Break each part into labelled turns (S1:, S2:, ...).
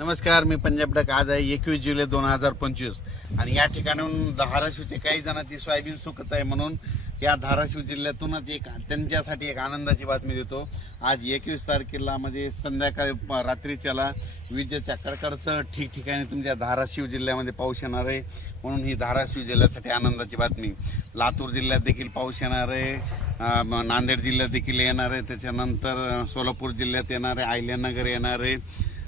S1: नमस्कार मी पंजाब डक आज आहे एकवीस जुलै दोन हजार पंचवीस आणि या ठिकाणाहून धाराशिवचे काही जणांची सोयाबीन सुकत आहे म्हणून या धाराशिव जिल्ह्यातूनच एक त्यांच्यासाठी एक आनंदाची बातमी देतो आज एकवीस तारखेला म्हणजे संध्याकाळी रात्रीच्याला विजेच्या कडकडचं ठिकठिकाणी तुमच्या धाराशिव जिल्ह्यामध्ये पाऊस येणार आहे म्हणून ही धाराशिव जिल्ह्यासाठी आनंदाची बातमी लातूर जिल्ह्यात देखील पाऊस येणार आहे नांदेड जिल्ह्यात देखील येणार आहे त्याच्यानंतर सोलापूर जिल्ह्यात येणार आहे आयल्यानगर येणार आहे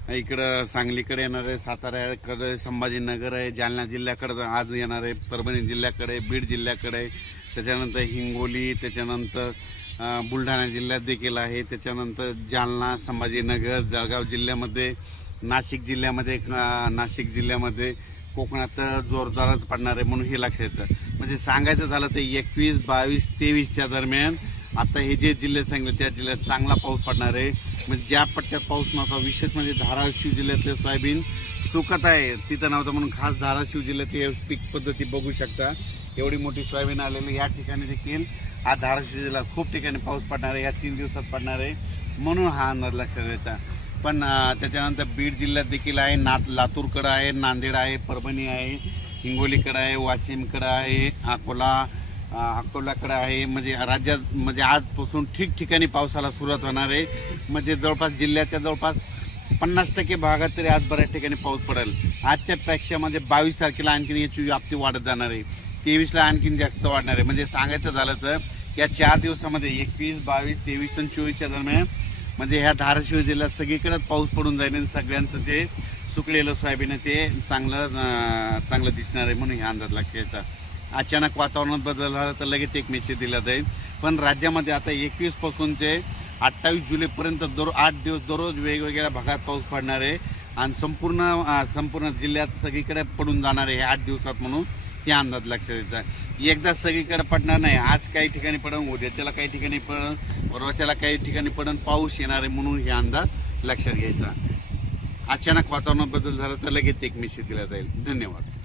S1: इकडं सांगलीकडे येणार आहे साताऱ्याकडे संभाजीनगर आहे जालना जिल्ह्याकडं आज येणार आहे परभणी जिल्ह्याकडे बीड जिल्ह्याकडे त्याच्यानंतर हिंगोली त्याच्यानंतर बुलढाणा जिल्ह्यात देखील आहे त्याच्यानंतर जालना संभाजीनगर जळगाव जिल्ह्यामध्ये नाशिक जिल्ह्यामध्ये नाशिक जिल्ह्यामध्ये कोकणात जोरदारच पडणार आहे म्हणून हे लक्षात येतं म्हणजे सांगायचं झालं तर एकवीस बावीस तेवीसच्या दरम्यान आता हे जे जिल्हे सांगितले त्या जिल्ह्यात चांगला पाऊस पडणार आहे म्हणजे ज्या पट्ट्यात पाऊस नव्हता विशेष म्हणजे धाराशिव जिल्ह्यातले सोयाबीन सुकत आहे तिथं नव्हतं म्हणून खास धाराशिव जिल्ह्यातली पीक पद्धती बघू शकता एवढी मोठी सोयाबीन आलेली या ठिकाणी देखील आज धाराशिव जिल्हा खूप ठिकाणी पाऊस पडणार आहे या तीन दिवसात पडणार आहे म्हणून हा अंदाज लक्षात घ्यायचा पण त्याच्यानंतर बीड जिल्ह्यात देखील आहे ना लातूरकडं आहे नांदेड आहे परभणी आहे हिंगोलीकडं आहे वाशिमकडं आहे अकोला अकोलाकडं आहे म्हणजे राज्यात म्हणजे आजपासून ठिकठिकाणी पावसाला सुरुवात होणार आहे म्हणजे जवळपास जिल्ह्याच्या जवळपास पन्नास टक्के भागात तरी आज बऱ्याच ठिकाणी पाऊस पडेल आजच्या पेक्षा म्हणजे बावीस तारखेला आणखीन याची व्याप्ती वाढत जाणार आहे तेवीसला आणखीन जास्त वाढणार आहे म्हणजे सांगायचं झालं तर या चार दिवसामध्ये एकवीस बावीस तेवीस आणि चोवीसच्या दरम्यान म्हणजे ह्या धाराशिव जिल्ह्यात सगळीकडेच पाऊस पडून जाईल आणि सगळ्यांचं जे सुकलेलं सोयाबीन आहे ते चांगलं चांगलं दिसणार आहे म्हणून ह्या अंदाज लक्षाचा अचानक वातावरणात बदल झाला तर लगेच एक मेसेज दिला जाईल पण राज्यामध्ये आता एकवीसपासून ते अठ्ठावीस जुलैपर्यंत दर आठ दिवस दररोज वेगवेगळ्या भागात पाऊस पडणार आहे आणि संपूर्ण संपूर्ण जिल्ह्यात सगळीकडे पडून जाणार आहे आठ दिवसात म्हणून हे अंदाज लक्षात द्यायचा एकदा सगळीकडे पडणार नाही आज काही ठिकाणी पडन उद्याच्याला काही ठिकाणी पडन परवाच्याला काही ठिकाणी पडन पाऊस येणार आहे म्हणून हे अंदाज लक्षात घ्यायचा अचानक वातावरणात बदल झाला तर लगेच एक मेसेज दिला जाईल धन्यवाद